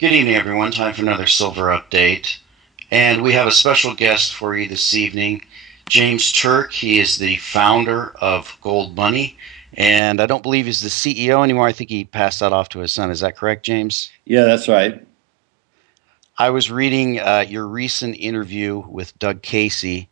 Good evening, everyone. Time for another silver update. And we have a special guest for you this evening, James Turk. He is the founder of GoldMoney. And I don't believe he's the CEO anymore. I think he passed that off to his son. Is that correct, James? Yeah, that's right. I was reading your recent interview with Doug Casey,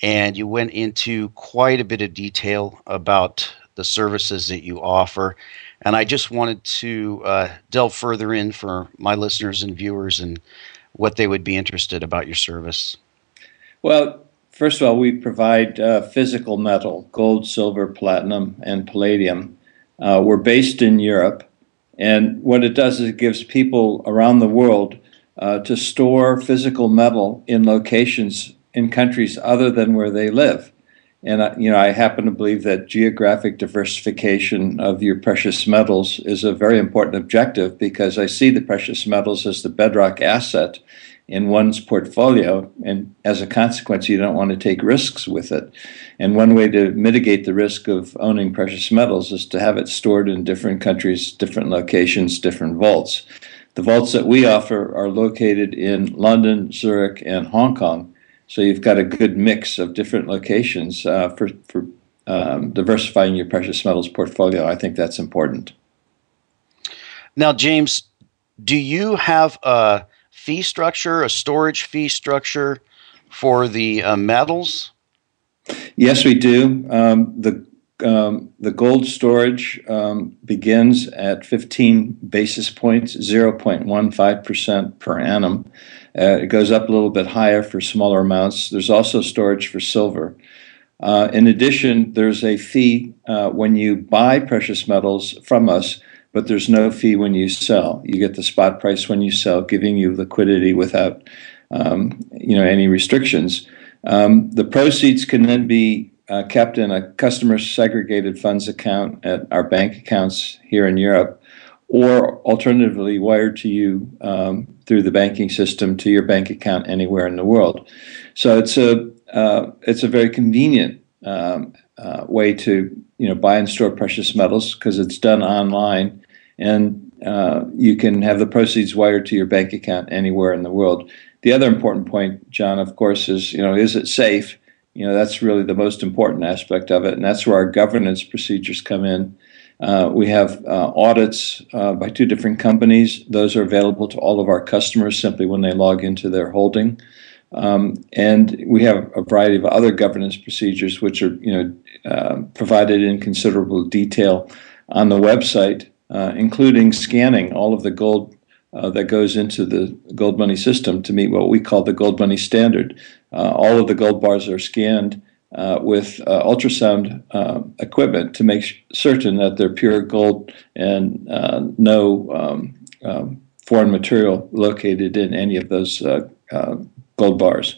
and you went into quite a bit of detail about the services that you offer. And I just wanted to delve further in for my listeners and viewers and what they would be interested about your service. Well, first of all, we provide physical metal, gold, silver, platinum, and palladium. We're based in Europe, and what it does is it gives people around the world to store physical metal in locations in countries other than where they live. And I happen to believe that geographic diversification of your precious metals is a very important objective because I see the precious metals as the bedrock asset in one's portfolio, and as a consequence, you don't want to take risks with it. And one way to mitigate the risk of owning precious metals is to have it stored in different countries, different locations, different vaults. The vaults that we offer are located in London, Zurich, and Hong Kong. So you've got a good mix of different locations for diversifying your precious metals portfolio. I think that's important. Now, James, do you have a fee structure, a storage fee structure for the metals? Yes, we do. The gold storage begins at 15 basis points, 0.15% per annum. It goes up a little bit higher for smaller amounts. There's also storage for silver. In addition, there's a fee when you buy precious metals from us, but there's no fee when you sell. You get the spot price when you sell, giving you liquidity without any restrictions. The proceeds can then be kept in a customer segregated funds account at our bank accounts here in Europe, or alternatively wired to you through the banking system to your bank account anywhere in the world. So it's a very convenient way to buy and store precious metals because it's done online, and you can have the proceeds wired to your bank account anywhere in the world. The other important point, John, of course, is it safe? That's really the most important aspect of it, and that's where our governance procedures come in. We have audits by two different companies. Those are available to all of our customers simply when they log into their holding. And we have a variety of other governance procedures which are provided in considerable detail on the website, including scanning all of the gold that goes into the GoldMoney system to meet what we call the GoldMoney standard. All of the gold bars are scanned with ultrasound equipment to make certain that they're pure gold and no foreign material located in any of those gold bars.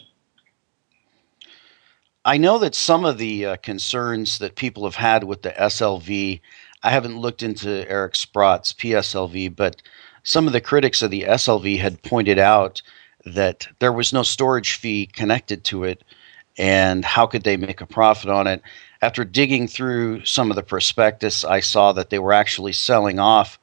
I know that some of the concerns that people have had with the SLV, I haven't looked into Eric Sprott's PSLV, but some of the critics of the SLV had pointed out that there was no storage fee connected to it, and how could they make a profit on it? After digging through some of the prospectus, I saw that they were actually selling off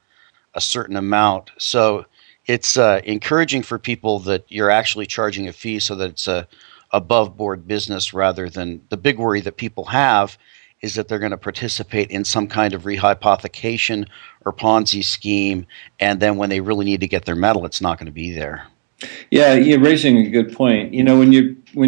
a certain amount. So it's encouraging for people that you're actually charging a fee so that it's a above board business, rather than the big worry that people have is that they're going to participate in some kind of rehypothecation or Ponzi scheme, and then when they really need to get their metal, it's not going to be there. Yeah, you're raising a good point. When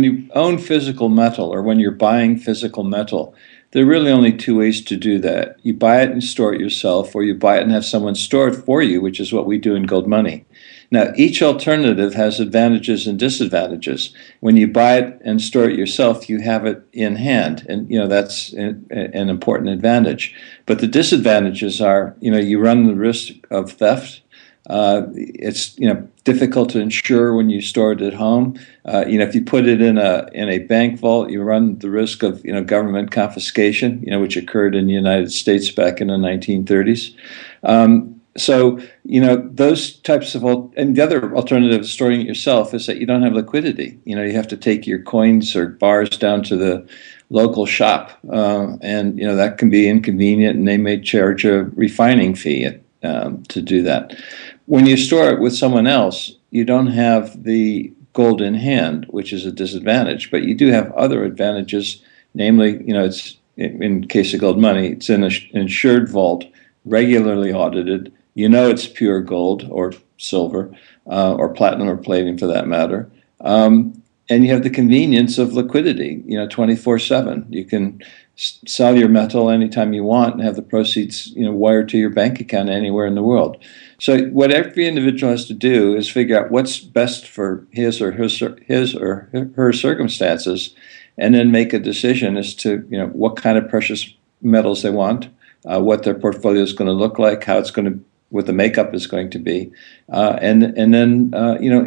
you own physical metal, or when you're buying physical metal, there are really only two ways to do that. You buy it and store it yourself, or you buy it and have someone store it for you, which is what we do in GoldMoney. Now, each alternative has advantages and disadvantages. When you buy it and store it yourself, you have it in hand, and that's an important advantage. But the disadvantages are, you run the risk of theft. It's difficult to insure when you store it at home. If you put it in a bank vault, you run the risk of government confiscation, which occurred in the United States back in the 1930s. So those types of and the other alternative of storing it yourself is that you don't have liquidity. You have to take your coins or bars down to the local shop, and that can be inconvenient, and they may charge a refining fee to do that. when you store it with someone else, you don't have the gold in hand, which is a disadvantage, but you do have other advantages, namely, it's in case of GoldMoney, it's in an insured vault, regularly audited. It's pure gold or silver, or platinum or palladium for that matter. And you have the convenience of liquidity, 24/7. You can sell your metal anytime you want and have the proceeds, wired to your bank account anywhere in the world. So what every individual has to do is figure out what's best for his or her circumstances, and then make a decision as to what kind of precious metals they want, what their portfolio is going to look like, how it's going to, what the makeup is going to be, and then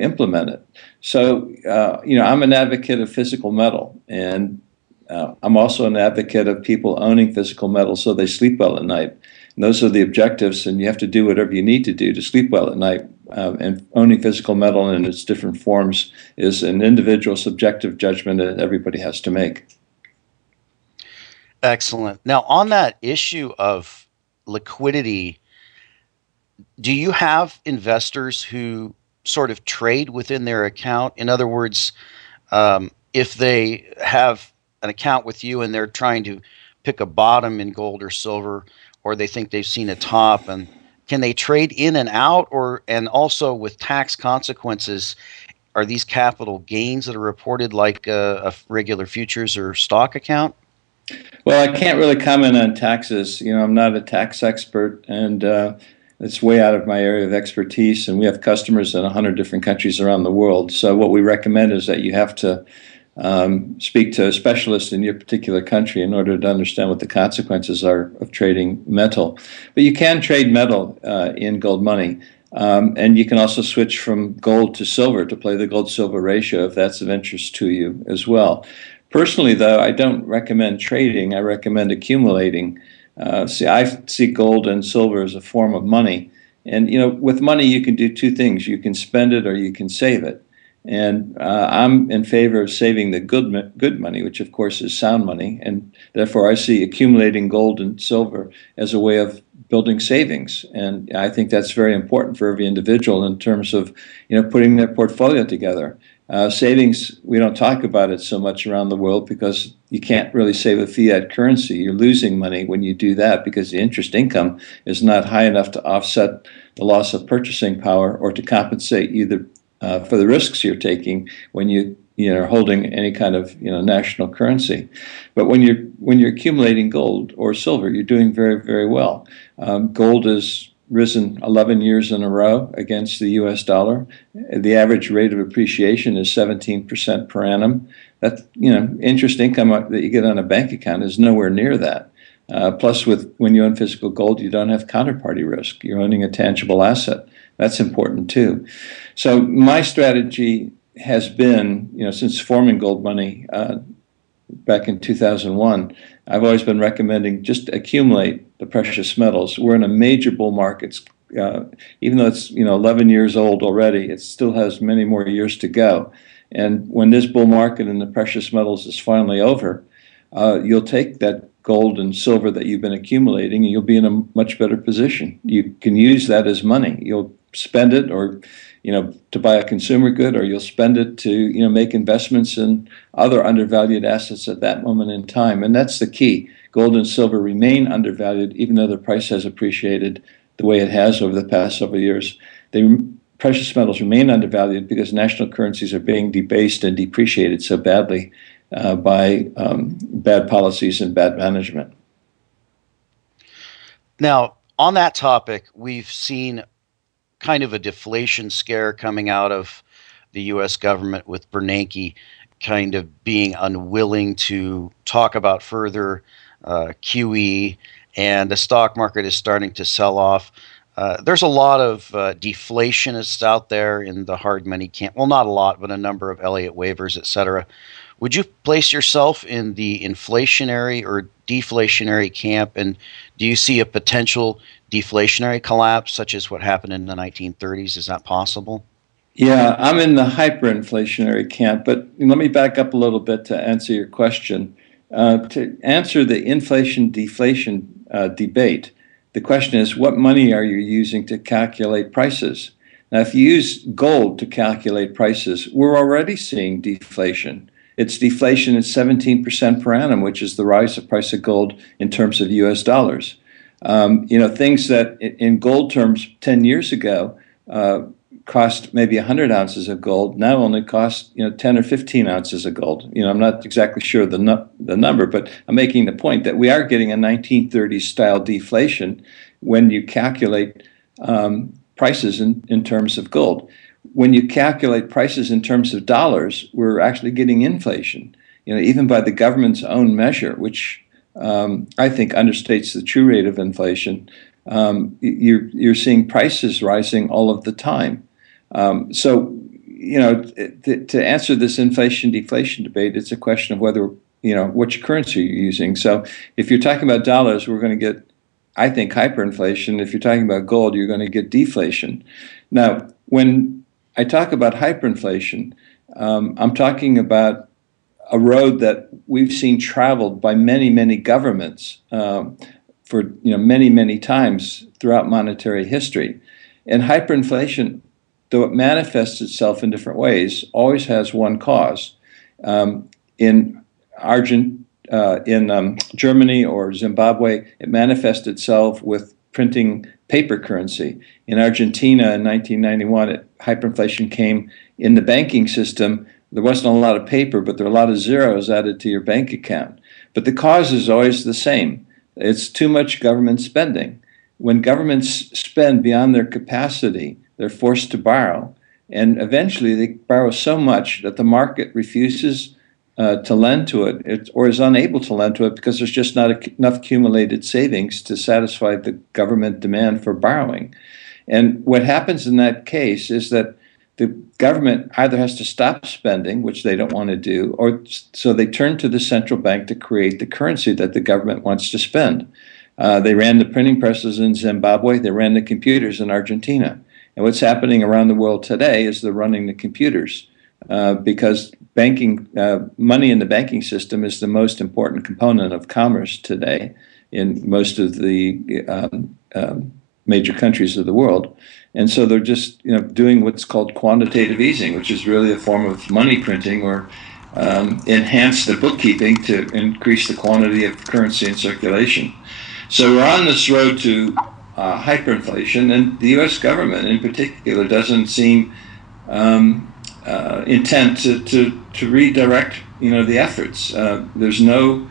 implement it. So I'm an advocate of physical metal, and I'm also an advocate of people owning physical metal so they sleep well at night. And those are the objectives, and you have to do whatever you need to do to sleep well at night. And owning physical metal in its different forms is an individual subjective judgment that everybody has to make. Excellent. Now, on that issue of liquidity, do you have investors who sort of trade within their account? In other words, if they have an account with you and they're trying to pick a bottom in gold or silver, or they think they've seen a top, and can they trade in and out? And also with tax consequences, are these capital gains that are reported like a regular futures or stock account? Well, I can't really comment on taxes. I'm not a tax expert, and it's way out of my area of expertise. And we have customers in 100 different countries around the world. So what we recommend is that you have to speak to a specialist in your particular country in order to understand what the consequences are of trading metal. But you can trade metal in GoldMoney. And you can also switch from gold to silver to play the gold-silver ratio if that's of interest to you as well. Personally, though, I don't recommend trading. I recommend accumulating. I see gold and silver as a form of money. And, with money, you can do two things. You can spend it or you can save it. And I'm in favor of saving the good money, which, of course, is sound money. And therefore, I see accumulating gold and silver as a way of building savings. And I think that's very important for every individual in terms of, putting their portfolio together. Savings, we don't talk about it so much around the world because you can't really save a fiat currency. You're losing money when you do that because the interest income is not high enough to offset the loss of purchasing power or to compensate either for the risks you're taking when you're holding any kind of national currency. But when you're accumulating gold or silver, you're doing very, very well. Gold has risen 11 years in a row against the U.S. dollar. The average rate of appreciation is 17% per annum. That interest income that you get on a bank account is nowhere near that. Plus, when you own physical gold, you don't have counterparty risk. You're owning a tangible asset. That's important too. So my strategy has been, since forming GoldMoney back in 2001, I've always been recommending just accumulate the precious metals. We're in a major bull market. Even though it's 11 years old already, it still has many more years to go. And when this bull market in the precious metals is finally over, you'll take that gold and silver that you've been accumulating, and you'll be in a much better position. You can use that as money. You'll spend it, or to buy a consumer good, or you'll spend it to make investments in other undervalued assets at that moment in time. And that's the key. Gold and silver remain undervalued, even though the price has appreciated the way it has over the past several years. Precious metals remain undervalued because national currencies are being debased and depreciated so badly by bad policies and bad management. Now, on that topic, we've seen kind of a deflation scare coming out of the U.S. government, with Bernanke kind of being unwilling to talk about further QE, and the stock market is starting to sell off. There's a lot of deflationists out there in the hard money camp. Well, not a lot, but a number of Elliott waivers, et cetera. Would you place yourself in the inflationary or deflationary camp? And do you see a potential deflationary collapse, such as what happened in the 1930s? Is that possible? Yeah, I'm in the hyperinflationary camp, but let me back up a little bit to answer your question. To answer the inflation-deflation debate, The question is, what money are you using to calculate prices? Now, if you use gold to calculate prices, we're already seeing deflation. It's deflation at 17% per annum, which is the rise of price of gold in terms of US dollars. Things that in gold terms 10 years ago cost maybe 100 ounces of gold now only cost 10 or 15 ounces of gold. I'm not exactly sure the number, but I'm making the point that we are getting a 1930s style deflation when you calculate prices in terms of gold. When you calculate prices in terms of dollars, we're actually getting inflation. Even by the government's own measure, which I think understates the true rate of inflation. You're seeing prices rising all of the time. To answer this inflation-deflation debate, it's a question of whether, which currency you're using. So if you're talking about dollars, we're going to get, I think, hyperinflation. If you're talking about gold, you're going to get deflation. Now, when I talk about hyperinflation, I'm talking about a road that we've seen traveled by many, many governments for many, many times throughout monetary history. And hyperinflation, though it manifests itself in different ways, always has one cause. In Germany or Zimbabwe, it manifests itself with printing paper currency. In Argentina in 1991, hyperinflation came in the banking system. There wasn't a lot of paper, but there were a lot of zeros added to your bank account. But the cause is always the same. It's too much government spending. When governments spend beyond their capacity, they're forced to borrow. And eventually they borrow so much that the market refuses to lend to it, or is unable to lend to it because there's just not enough accumulated savings to satisfy the government demand for borrowing. And what happens in that case is that the government either has to stop spending, which they don't want to do, or so they turn to the central bank to create the currency that the government wants to spend. They ran the printing presses in Zimbabwe. They ran the computers in Argentina. And what's happening around the world today is they're running the computers because money in the banking system is the most important component of commerce today in most of the major countries of the world. And so they're just doing what's called quantitative easing, which is really a form of money printing or enhance the bookkeeping to increase the quantity of currency in circulation. So we're on this road to hyperinflation, and the U.S. government in particular doesn't seem intent to redirect the efforts. There's no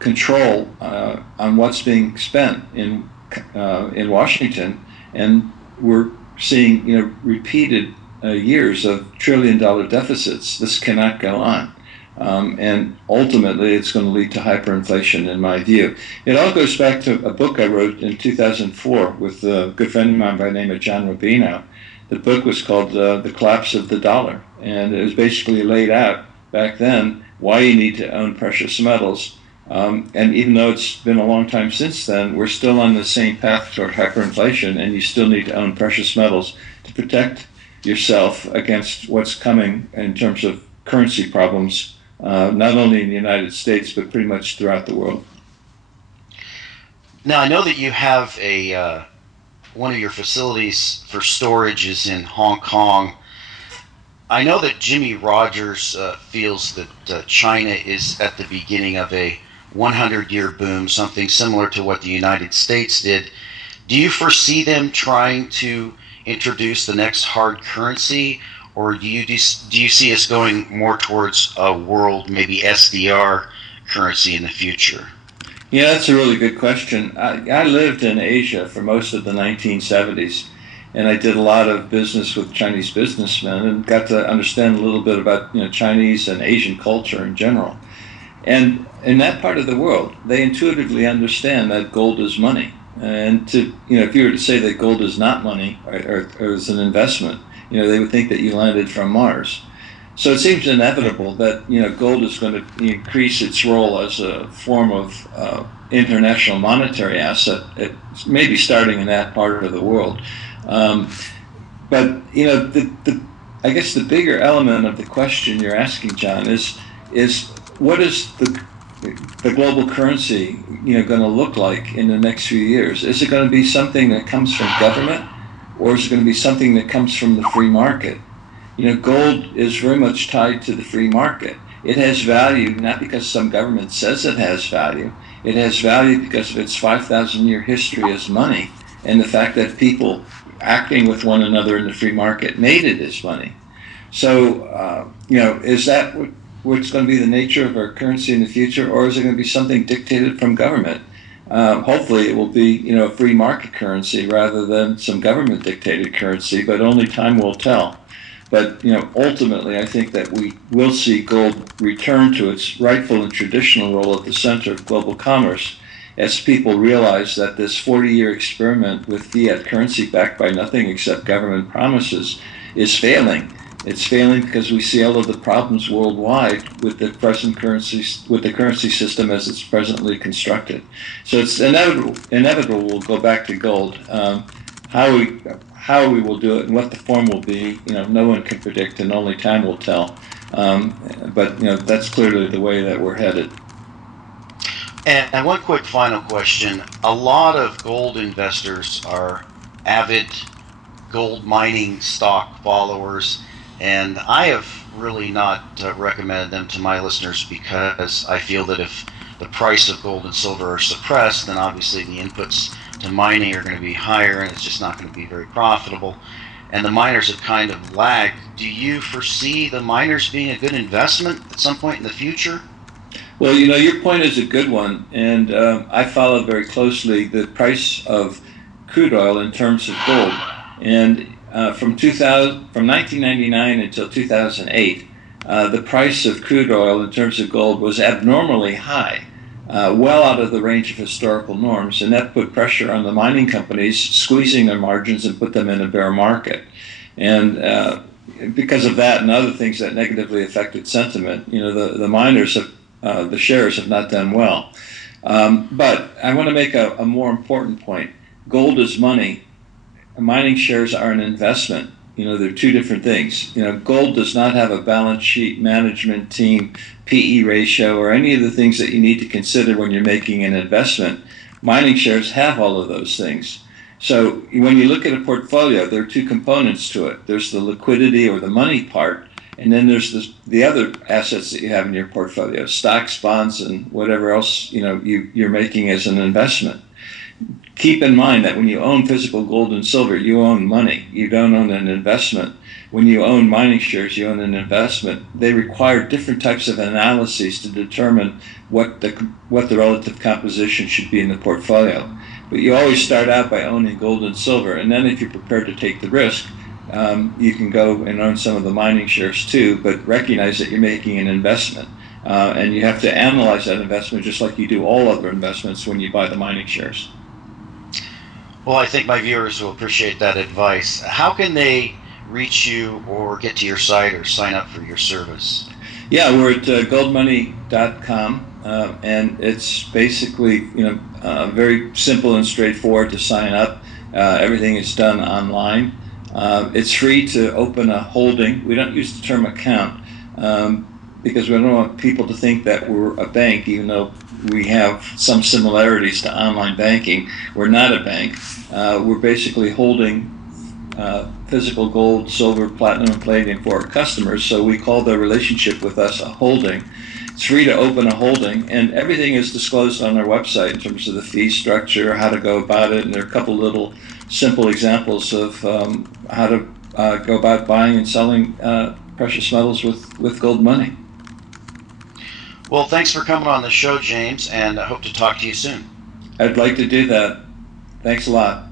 control on what's being spent in Washington, and we're seeing repeated years of trillion-dollar deficits. This cannot go on. And ultimately, it's going to lead to hyperinflation, in my view. It all goes back to a book I wrote in 2004 with a good friend of mine by the name of John Rubino. The book was called The Collapse of the Dollar, and it was basically laid out back then why you need to own precious metals. And even though it's been a long time since then, we're still on the same path toward hyperinflation, and you still need to own precious metals to protect yourself against what's coming in terms of currency problems, not only in the United States, but pretty much throughout the world. Now, I know that you have one of your facilities for storage is in Hong Kong. I know that Jimmy Rogers feels that China is at the beginning of a 100-year boom, something similar to what the United States did. Do you foresee them trying to introduce the next hard currency, or do you see us going more towards a world, maybe SDR currency in the future? Yeah, that's a really good question. I lived in Asia for most of the 1970s, and I did a lot of business with Chinese businessmen and got to understand a little bit about Chinese and Asian culture in general. And in that part of the world, they intuitively understand that gold is money. And if you were to say that gold is not money or is an investment, they would think that you landed from Mars. So it seems inevitable that gold is going to increase its role as a form of international monetary asset. It's maybe starting in that part of the world, but I guess the bigger element of the question you're asking, John, is what is the the global currency, going to look like in the next few years? Is it going to be something that comes from government, or is it going to be something that comes from the free market? Gold is very much tied to the free market. It has value not because some government says it has value. It has value because of its 5,000-year history as money, and the fact that people acting with one another in the free market made it as money. So, is that what's going to be the nature of our currency in the future, or is it going to be something dictated from government? Hopefully, it will be a free market currency rather than some government-dictated currency, but only time will tell. But ultimately, I think that we will see gold return to its rightful and traditional role at the center of global commerce, as people realize that this 40-year experiment with fiat currency backed by nothing except government promises is failing. It's failing because we see all of the problems worldwide with the present currency system as it's presently constructed. So it's inevitable we'll go back to gold. How we will do it and what the form will be, no one can predict, and only time will tell. But that's clearly the way that we're headed. And one quick final question. A lot of gold investors are avid gold mining stock followers, and I have really not recommended them to my listeners because I feel that if the price of gold and silver are suppressed, then obviously the inputs to mining are going to be higher, and it's just not going to be very profitable. And the miners have kind of lagged. Do you foresee the miners being a good investment at some point in the future? Well, your point is a good one, and I follow very closely the price of crude oil in terms of gold. And from 1999 until 2008, the price of crude oil in terms of gold was abnormally high, well out of the range of historical norms, and that put pressure on the mining companies, squeezing their margins and put them in a bear market. And because of that and other things that negatively affected sentiment, the miners have the shares have not done well. But I want to make a more important point. Gold is money. Mining shares are an investment. They're two different things. Gold does not have a balance sheet, management team, PE ratio, or any of the things that you need to consider when you're making an investment. Mining shares have all of those things. So when you look at a portfolio, there are two components to it. There's the liquidity or the money part, and then there's the other assets that you have in your portfolio, stocks, bonds, and whatever else you're making as an investment. Keep in mind that when you own physical gold and silver, you own money. You don't own an investment. When you own mining shares, you own an investment. They require different types of analyses to determine what the relative composition should be in the portfolio. But you always start out by owning gold and silver, and then if you're prepared to take the risk, you can go and own some of the mining shares too, but recognize that you're making an investment. And you have to analyze that investment just like you do all other investments when you buy the mining shares. Well, I think my viewers will appreciate that advice. How can they reach you or get to your site or sign up for your service? Yeah, we're at GoldMoney.com, and it's basically very simple and straightforward to sign up. Everything is done online. It's free to open a holding. We don't use the term account because we don't want people to think that we're a bank, even though we have some similarities to online banking. We're not a bank. We're basically holding physical gold, silver, platinum, and palladium for our customers, so we call their relationship with us a holding. It's free to open a holding, and everything is disclosed on our website in terms of the fee structure, how to go about it, and there are a couple little simple examples of how to go about buying and selling precious metals with gold money. Well, thanks for coming on the show, James, and I hope to talk to you soon. I'd like to do that. Thanks a lot.